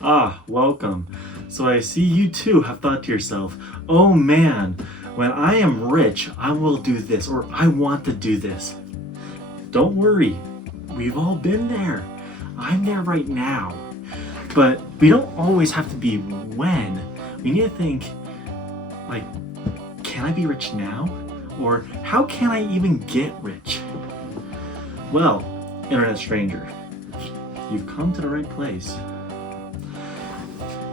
Welcome. So I see you too have thought to yourself, oh man, when I am rich, I will do this, or I want to do this. Don't worry, we've all been there. I'm there right now. But we don't always have to be when. We need to think, like, can I be rich now? Or how can I even get rich? Well, internet stranger, you've come to the right place.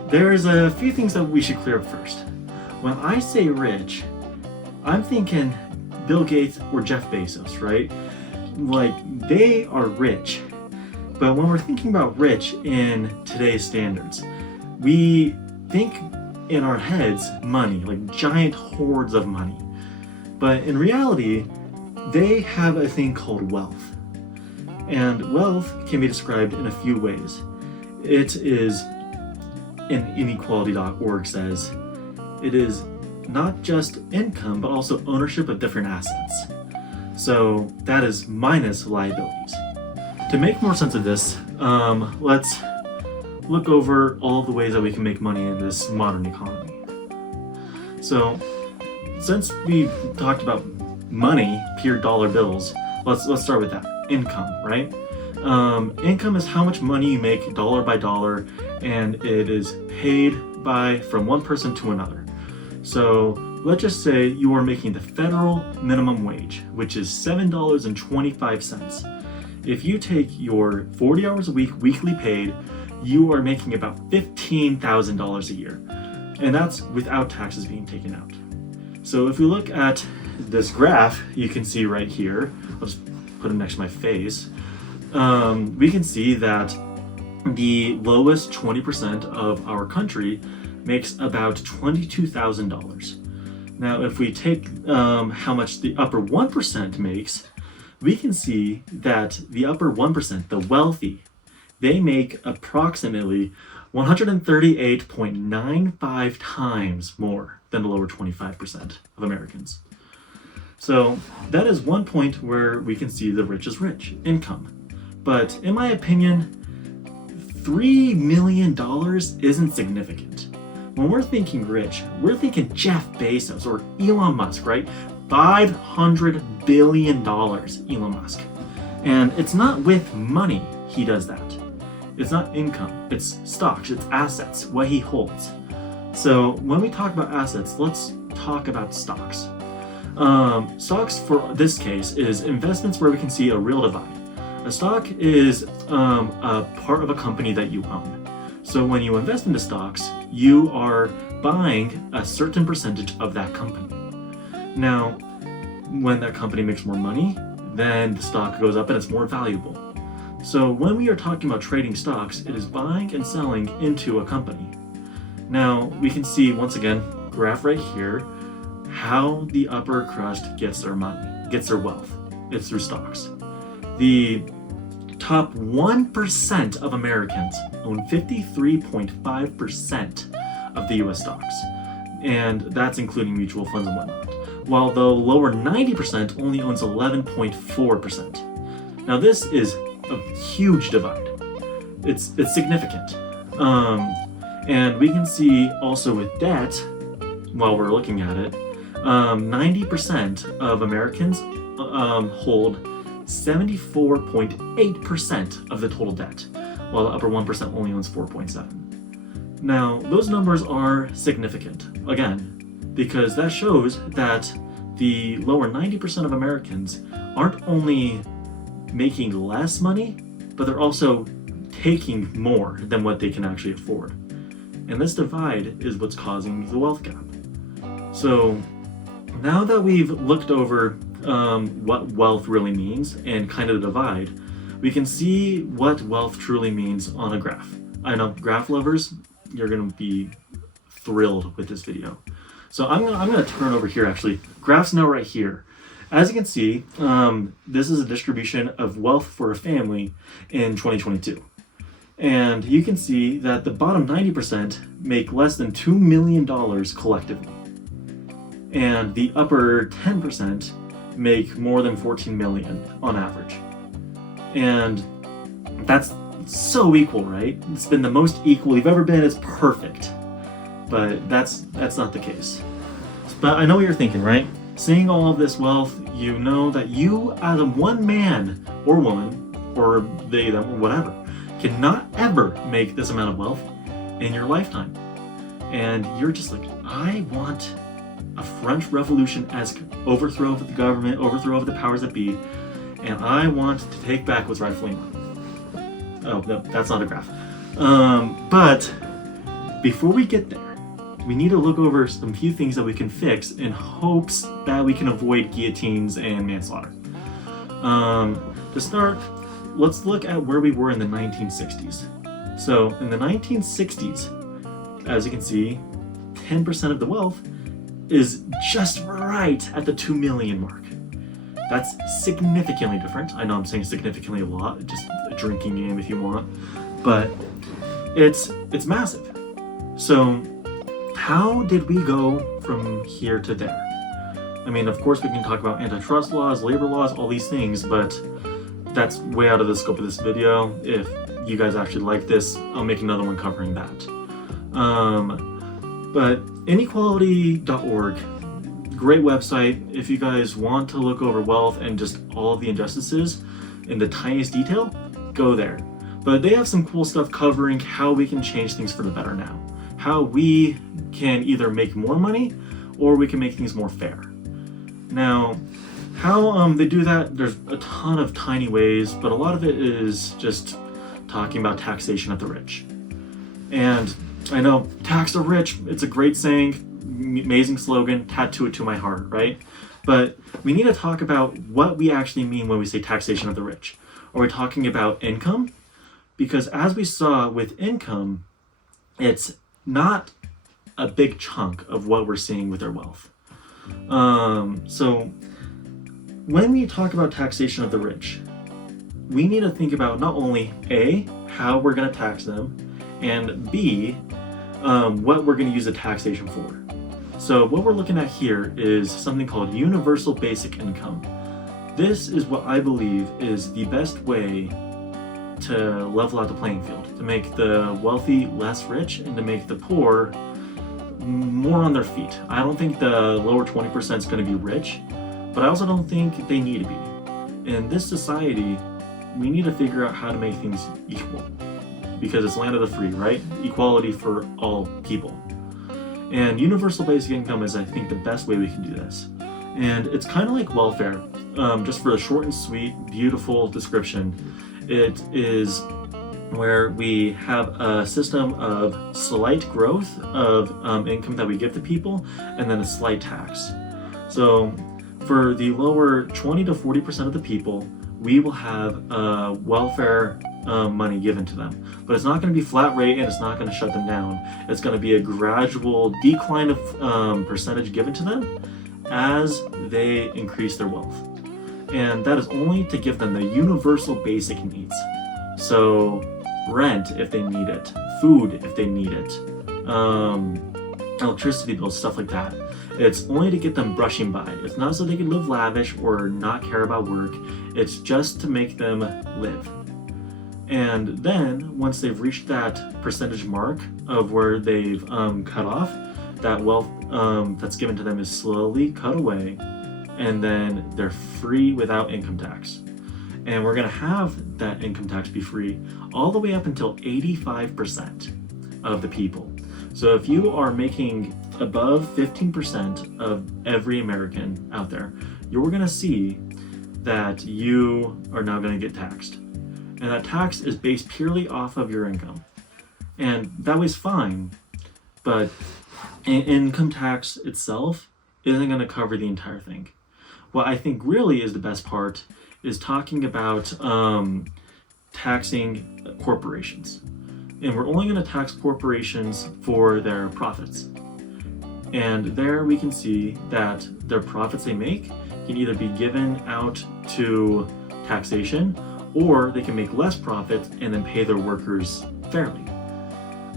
There's a few things that we should clear up first. When I say rich, I'm thinking Bill Gates or Jeff Bezos, right? Like, they are rich. But when we're thinking about rich in today's standards, we think in our heads money, like giant hordes of money. But in reality, they have a thing called wealth. And wealth can be described in a few ways. It is, and Inequality.org says, it is not just income, but also ownership of different assets. So that is minus liabilities. To make more sense of this, let's look over all the ways that we can make money in this modern economy. So, since we've talked about money, pure dollar bills, let's start with that. Income, right? Income is how much money you make dollar by dollar, and it is paid from one person to another. So let's just say you are making the federal minimum wage, which is $7.25. If you take your 40 hours a week, weekly paid, you are making about $15,000 a year. And that's without taxes being taken out. So if we look at this graph, you can see right here, I'll just put it next to my face, we can see that the lowest 20% of our country makes about $22,000. Now, if we take how much the upper 1% makes, we can see that the upper 1%, the wealthy, they make approximately 138.95 times more than the lower 25% of Americans. So that is one point where we can see the rich is rich, income. But in my opinion, $3 million isn't significant. When we're thinking rich, we're thinking Jeff Bezos or Elon Musk, right? $500 billion, Elon Musk. And it's not with money he does that. It's not income, it's stocks, it's assets, what he holds. So when we talk about assets, let's talk about stocks. Stocks for this case is investments where we can see a real divide. A stock is a part of a company that you own. So when you invest into stocks, you are buying a certain percentage of that company. Now, when that company makes more money, then the stock goes up and it's more valuable. So when we are talking about trading stocks, it is buying and selling into a company. Now, we can see, once again, graph right here, how the upper crust gets their money, gets their wealth. It's through stocks. The top 1% of Americans own 53.5% of the US stocks, and that's including mutual funds and whatnot, while the lower 90% only owns 11.4%. Now this is a huge divide. It's significant. And we can see also with debt, while we're looking at it, 90% of Americans hold 74.8% of the total debt, while the upper 1% only owns 4.7%. Now, those numbers are significant, again, because that shows that the lower 90% of Americans aren't only making less money, but they're also taking more than what they can actually afford. And this divide is what's causing the wealth gap. So now that we've looked over what wealth really means and kind of the divide, we can see what wealth truly means on a graph. I know graph lovers, you're gonna be thrilled with this video. So I'm gonna turn over here actually. Graphs now right here. As you can see, this is a distribution of wealth for a family in 2022. And you can see that the bottom 90% make less than $2 million collectively. And the upper 10% make more than 14 million on average. And that's so equal, right? It's been the most equal you've ever been. It's perfect. But that's not the case. But I know what you're thinking, right? Seeing all of this wealth, you know that you, as a one man or woman, or they, them, or whatever, cannot ever make this amount of wealth in your lifetime. And you're just like, I want a French Revolution-esque overthrow of the government, overthrow of the powers that be, and I want to take back what's rightfully mine. Oh, no, that's not a graph. But before we get there, we need to look over some few things that we can fix in hopes that we can avoid guillotines and manslaughter. To start, let's look at where we were in the 1960s. So in the 1960s, as you can see, 10% of the wealth is just right at the 2 million mark. That's significantly different. I know I'm saying significantly a lot, just a drinking game if you want, but it's massive. So how did we go from here to there? I mean, of course we can talk about antitrust laws, labor laws, all these things, but that's way out of the scope of this video. If you guys actually like this, I'll make another one covering that. But inequality.org, great website. If you guys want to look over wealth and just all of the injustices in the tiniest detail, go there. But they have some cool stuff covering how we can change things for the better now. How we can either make more money or we can make things more fair. Now, how they do that, there's a ton of tiny ways, but a lot of it is just talking about taxation of the rich. And I know, tax the rich, it's a great saying, amazing slogan, tattoo it to my heart, right? But we need to talk about what we actually mean when we say taxation of the rich. Are we talking about income? Because as we saw with income, it's not a big chunk of what we're seeing with our wealth. So when we talk about taxation of the rich, we need to think about not only A, how we're going to tax them, and B, what we're going to use the taxation for. So what we're looking at here is something called universal basic income. This is what I believe is the best way to level out the playing field, to make the wealthy less rich and to make the poor more on their feet. I don't think the lower 20% is going to be rich, but I also don't think they need to be. In this society, we need to figure out how to make things equal, because it's land of the free, right? Equality for all people. And universal basic income is, I think, the best way we can do this. And it's kind of like welfare. Just for a short and sweet, beautiful description, it is where we have a system of slight growth of income that we give to people, and then a slight tax. So for the lower 20 to 40% of the people, we will have welfare money given to them. But it's not going to be flat rate, and it's not going to shut them down. It's going to be a gradual decline of percentage given to them as they increase their wealth. And that is only to give them the universal basic needs. So rent if they need it, food if they need it, electricity bills, stuff like that. It's only to get them brushing by. It's not so they can live lavish or not care about work. It's just to make them live. And then once they've reached that percentage mark of where they've cut off, that wealth that's given to them is slowly cut away, and then they're free without income tax. And we're going to have that income tax be free all the way up until 85% of the people. So if you are making above 15% of every American out there, you're going to see that you are now going to get taxed. And that tax is based purely off of your income. And that was fine, but income tax itself isn't going to cover the entire thing. What I think really is the best part is talking about taxing corporations. And we're only going to tax corporations for their profits. And there we can see that their profits they make can either be given out to taxation, or they can make less profit and then pay their workers fairly.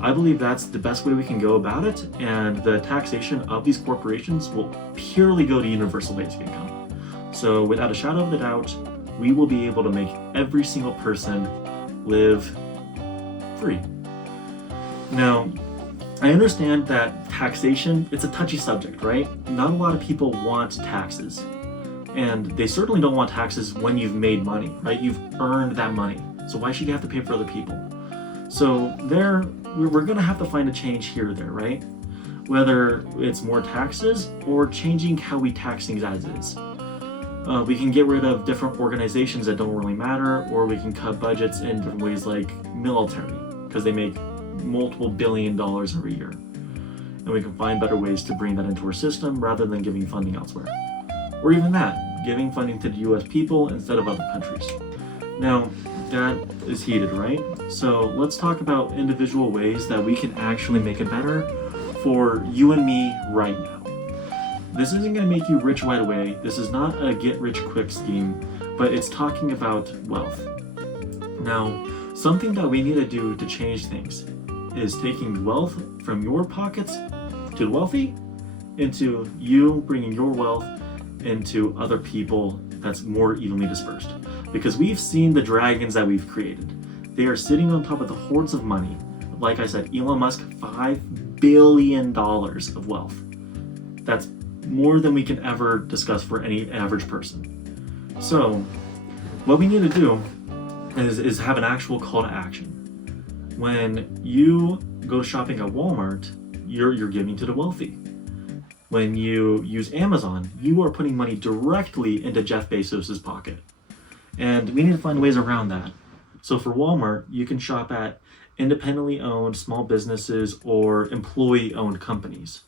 I believe that's the best way we can go about it, and the taxation of these corporations will purely go to universal basic income. So without a shadow of a doubt, we will be able to make every single person live free. Now, I understand that taxation, it's a touchy subject, right? Not a lot of people want taxes. And they certainly don't want taxes when you've made money, right? You've earned that money. So why should you have to pay for other people? So we're gonna have to find a change here or there, right? Whether it's more taxes or changing how we tax things as is. We can get rid of different organizations that don't really matter, or we can cut budgets in different ways like military, because they make multiple $1 billion every year. And we can find better ways to bring that into our system rather than giving funding elsewhere. Or even that, giving funding to the US people instead of other countries. Now, that is heated, right? So let's talk about individual ways that we can actually make it better for you and me right now. This isn't going to make you rich right away. This is not a get-rich-quick scheme, but it's talking about wealth. Now, something that we need to do to change things is taking wealth from your pockets to the wealthy into you bringing your wealth into other people that's more evenly dispersed. Because we've seen the dragons that we've created. They are sitting on top of the hordes of money. Like I said, Elon Musk, $5 billion of wealth. That's more than we can ever discuss for any average person. So, what we need to do is have an actual call to action. When you go shopping at Walmart, you're giving to the wealthy. When you use Amazon, you are putting money directly into Jeff Bezos' pocket. And we need to find ways around that. So for Walmart, you can shop at independently owned small businesses or employee-owned companies.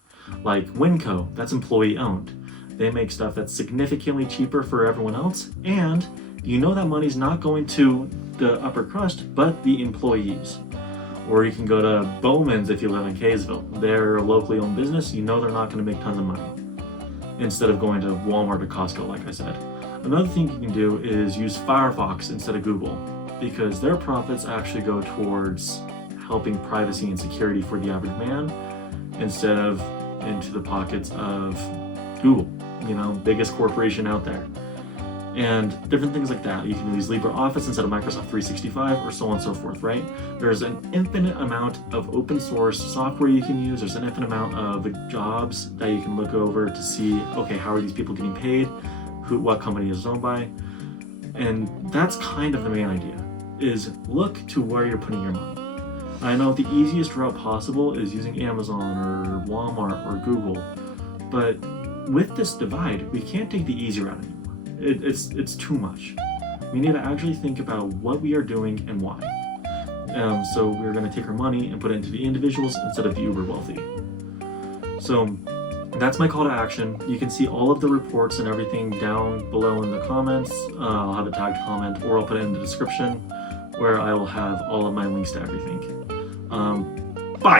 Like Winco, that's employee-owned. They make stuff that's significantly cheaper for everyone else, and you know that money's not going to the upper crust, but the employees. Or you can go to Bowman's if you live in Kaysville. They're a locally owned business, you know they're not going to make tons of money. Instead of going to Walmart or Costco, like I said. Another thing you can do is use Firefox instead of Google, because their profits actually go towards helping privacy and security for the average man, instead of into the pockets of Google, biggest corporation out there. And different things like that. You can use LibreOffice instead of Microsoft 365 or so on and so forth, right? There's an infinite amount of open source software you can use. There's an infinite amount of jobs that you can look over to see, okay, how are these people getting paid? What company is owned by? And that's kind of the main idea, is look to where you're putting your money. I know the easiest route possible is using Amazon or Walmart or Google, but with this divide, we can't take the easy route anymore. It's too much. We need to actually think about what we are doing and why. So we're going to take our money and put it into the individuals instead of the uber wealthy. So that's my call to action. You can see all of the reports and everything down below in the comments. I'll have a tagged comment, or I'll put it in the description where I will have all of my links to everything.